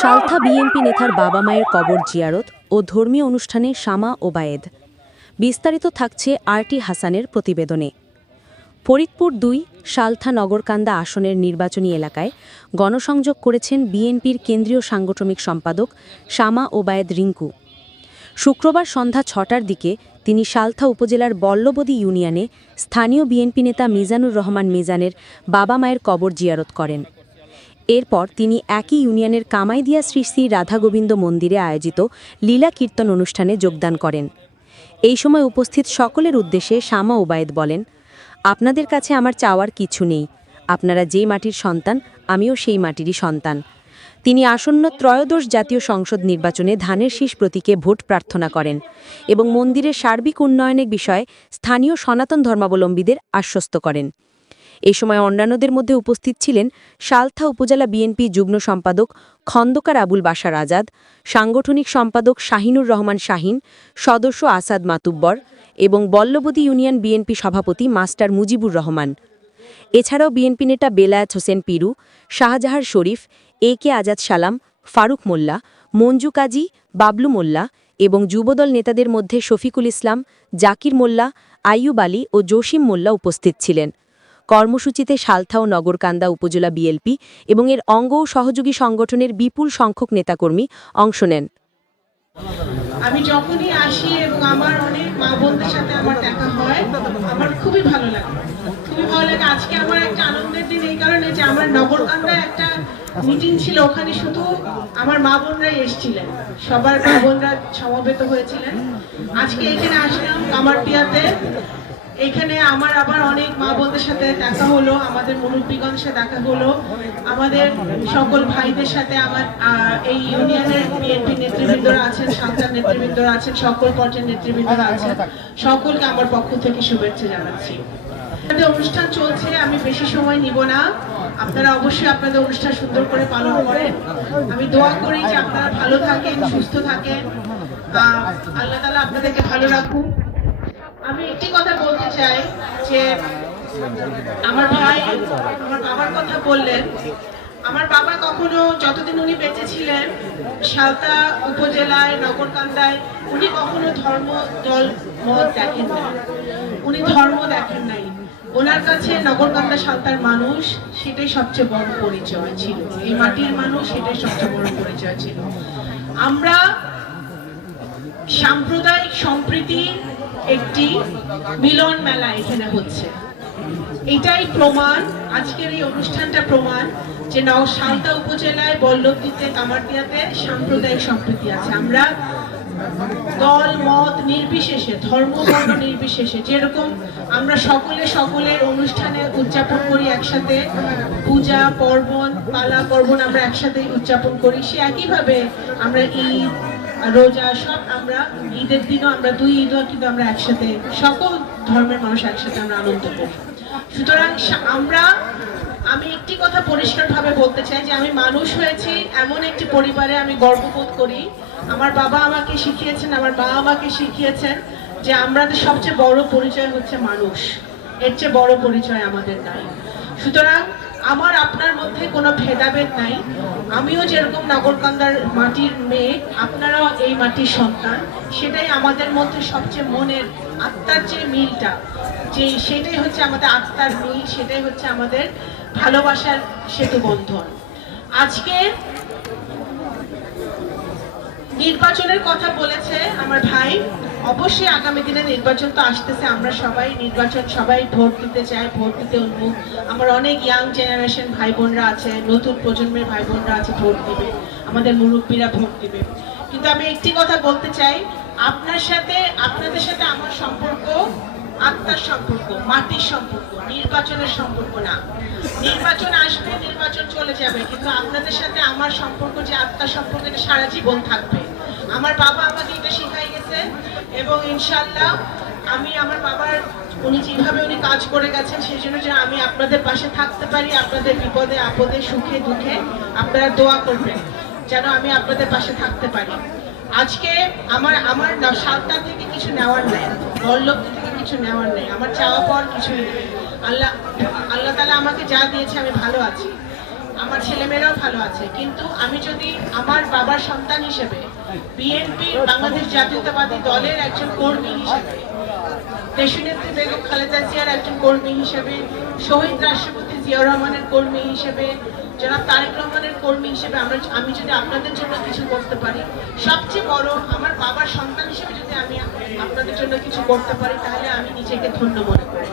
Saltha BNP নেতার বাবা মায়ের কবর জিয়ারত ও ধর্মীয় অনুষ্ঠানে শামা ওবায়েদ বিস্তারিত থাকছে আরটি হাসানের প্রতিবেদনে। ফরিদপুর দুই সালথা নগরকান্দা আসনের নির্বাচনী এলাকায় গণসংযোগ করেছেন বিএনপির কেন্দ্রীয় সাংগঠনিক সম্পাদক শামা ওবায়েদ রিঙ্কু। শুক্রবার সন্ধ্যা ছটার দিকে তিনি সালথা উপজেলার বল্লবদী ইউনিয়নে স্থানীয় বিএনপি নেতা মিজানুর রহমান মিজানের বাবা মায়ের কবর জিয়ারত করেন। এরপর তিনি একই ইউনিয়নের কামাইদিয়া শ্রী শ্রী রাধাগোবিন্দ মন্দিরে আয়োজিত লীলা কীর্তন অনুষ্ঠানে যোগদান করেন। এই সময় উপস্থিত সকলের উদ্দেশ্যে শামা ওবায়েদ বলেন, আপনাদের কাছে আমার চাওয়ার কিছু নেই। আপনারা যে মাটির সন্তান, আমিও সেই মাটিরই সন্তান। তিনি আসন্ন ত্রয়োদশ জাতীয় সংসদ নির্বাচনে ধানের শীষ প্রতীকে ভোট প্রার্থনা করেন এবং মন্দিরের সার্বিক উন্নয়নের বিষয়ে স্থানীয় সনাতন ধর্মাবলম্বীদের আশ্বস্ত করেন। এই সময় অন্যান্যদের মধ্যে উপস্থিত ছিলেন সালথা উপজেলা বিএনপি যুগ্ম সম্পাদক খন্দকার আবুল বাশার আজাদ, সাংগঠনিক সম্পাদক শাহিনুর রহমান শাহিন, সদস্য আসাদ মাতুব্বর এবং বল্লবদী ইউনিয়ন বিএনপি সভাপতি মাস্টার মুজিবুর রহমান। এছাড়াও বিএনপি নেতা বেলায়াত হোসেন পিরু, শাহজাহার শরীফ, এ কে আজাদ সালাম, ফারুক মোল্লা, মঞ্জু কাজী, বাবলু মোল্লা এবং যুবদল নেতাদের মধ্যে শফিকুল ইসলাম, জাকির মোল্লা, আইয়ুব আলী ও জসিম মোল্লা উপস্থিত ছিলেন। কর্মসূচিতে সালথা ও নগরকান্দা উপজেলা বিএলপি এবং এর অঙ্গ ও সহযোগী সংগঠনের বিপুল সংখ্যক নেতাকর্মী অংশ নেন। আমি যখনই আসি এবং আমার অনেক মা বোনদের সাথে আমার দেখা হয়, আমার খুবই ভালো লাগে। খুবই ভালো লাগে। আজকে আমার একটা আনন্দের দিন এই কারণে যে আমার নগরকান্দায় একটা মিটিং ছিল, ওখানে শুধু আমার মা বোনরাই এসেছিলেন। সবার মা বোনরা সমবেত হয়েছিলেন। আজকে এখানে আসলাম কামারটিয়াতে এখানে আমার আবার অনেক মা বোনদের সাথে দেখা হলো, আমাদের মুরব্বীগঞ্জের সাথে দেখা হলো, আমাদের সকল ভাইদের সাথে আমার এই ইউনিয়নের বিএনপি নেতৃবৃন্দরা আছেন সন্তান নেতৃবৃন্দরা আছেন, সকল পর্যায়ের নেতৃবৃন্দরা আছেন। সকলকে আমার পক্ষ থেকে শুভেচ্ছা জানাচ্ছি। আমাদের অনুষ্ঠান চলছে, আমি বেশি সময় নিব না। আপনারা অবশ্যই আপনাদের অনুষ্ঠান সুন্দর করে পালন করেন। আমি দোয়া করি যে আপনারা ভালো থাকেন, সুস্থ থাকেন। আল্লাহ তালা আপনাদেরকে ভালো রাখুন আমি একটি কথা বলতে চাই যে আমার ভাই আমার বাবার কথা বললেন। আমার বাবা কখনো যতদিন উনি বেঁচে ছিলেন, সালতা উপজেলায়, নগরকান্দায়, উনি কখনো ধর্ম দল মত দেখেন না উনি ধর্ম দেখেন নাই। ওনার কাছে নগরকান্দা সালতার মানুষ সেটাই সবচেয়ে বড় পরিচয় ছিল। এই মাটির মানুষ সেটাই সবচেয়ে বড় পরিচয় ছিল। আমরা সাম্প্রদায়িক সম্প্রীতি একটি মিলন মেলা এখানে হচ্ছে। এটাই প্রমাণ, আজকের এই অনুষ্ঠানটা প্রমাণ যে নও সালতা উপজেলায় বল্লভদীতে কামারদিয়াতে সাম্প্রদায়িক সম্প্রীতি আছে। আমরা দল, মত নির্বিশেষে, ধর্ম, বর্ণ নির্বিশেষে যেরকম আমরা সকলে সকলের অনুষ্ঠানে উদযাপন করি একসাথে, পূজা, পার্বণ, পালা, পার্বণ আমরা একসাথে উদযাপন করি, সে একইভাবে আমরা ঈদ রোজা সব আমরা, ঈদের দিনও আমরা দুই ঈদও কিন্তু আমরা একসাথে, সকল ধর্মের মানুষ একসাথে আমরা আনন্দ করি। সুতরাং আমরা, আমি একটি কথা পরিষ্কারভাবে বলতে চাই যে আমি মানুষ হয়েছি, এমন একটি পরিবারে আমি গর্ববোধ করি। আমার বাবা আমাকে শিখিয়েছেন, আমার মা আমাকে শিখিয়েছেন যে আমাদের সবচেয়ে বড় পরিচয় হচ্ছে মানুষ। এর চেয়ে বড় পরিচয় আমাদের নাই। সুতরাং আমার আপনার মধ্যে কোনো ভেদাভেদ নাই। আমিও যেরকম নগরকান্দার মাটির মেয়ে, আপনারাও এই মাটির সন্তান। সেটাই আমাদের মধ্যে সবচেয়ে মনের আত্মার যে মিলটা, যে সেটাই হচ্ছে আমাদের আত্মার মিল, সেটাই হচ্ছে আমাদের ভালোবাসার সেতু বন্ধন। আজকে নির্বাচনের কথা বলেছে আমার ভাই। অবশ্যই আগামী দিনে নির্বাচন তো আসতেছে, আমরা সবাই নির্বাচন, সবাই ভোট দিতে চাই, ভোট দিতে উন্মুখ আমার অনেক ইয়াং জেনারেশন ভাই বোনরা আছে, নতুন প্রজন্মের ভাই বোনরা আছে, ভোট দিবে। আমাদের মুরব্বীরা ভোট দিবে। কিন্তু আমি একটি কথা বলতে চাই, আপনার সাথে, আপনাদের সাথে আমার সম্পর্ক, আত্মার সম্পর্ক, মাটির সম্পর্ক, নির্বাচনের সম্পর্ক না। নির্বাচন আসবে, নির্বাচন চলে যাবে, কিন্তু আপনাদের সাথে আমার সম্পর্ক যে আত্মার সম্পর্ক, এটা সারা জীবন থাকবে। আমার বাবা আমাকে এটা শিখাই গেছে এবং ইনশাল্লাহ আমি আমার বাবার, উনি যেভাবে উনি কাজ করে গেছেন, সেই জন্য যে আমি আপনাদের পাশে থাকতে পারি, আপনাদের বিপদে, আপদে, সুখে, দুঃখে আপনারা দোয়া করবেন, যেন আমি আপনাদের পাশে থাকতে পারি। আজকে আমার আমার সাতটা থেকে কিছু নেওয়ার নেই, বল্লভী থেকে কিছু নেওয়ার নেই, আমার চাওয়া পাওয়ার কিছুই নেই। আল্লাহ আল্লাহ তালা আমাকে যা দিয়েছে আমি ভালো আছি। আমার ছেলেমেয়েরাও ভালো আছে। কিন্তু আমি যদি আমার বাবার সন্তান হিসেবে বিএনপি বাংলাদেশ জাতীয়তাবাদী দলের একজন কর্মী হিসেবে, দেশনেত্রী বেগম খালেদা জিয়ার একজন কর্মী হিসেবে, শহীদ রাষ্ট্রপতি জিয়াউর রহমানের কর্মী হিসেবে যারা তারেক রহমানের কর্মী হিসেবে আমরা আমি যদি আপনাদের জন্য কিছু করতে পারি, সবচেয়ে বড় আমার বাবার সন্তান হিসেবে যদি আমি আপনাদের জন্য কিছু করতে পারি, তাহলে আমি নিজেকে ধন্য মনে করি।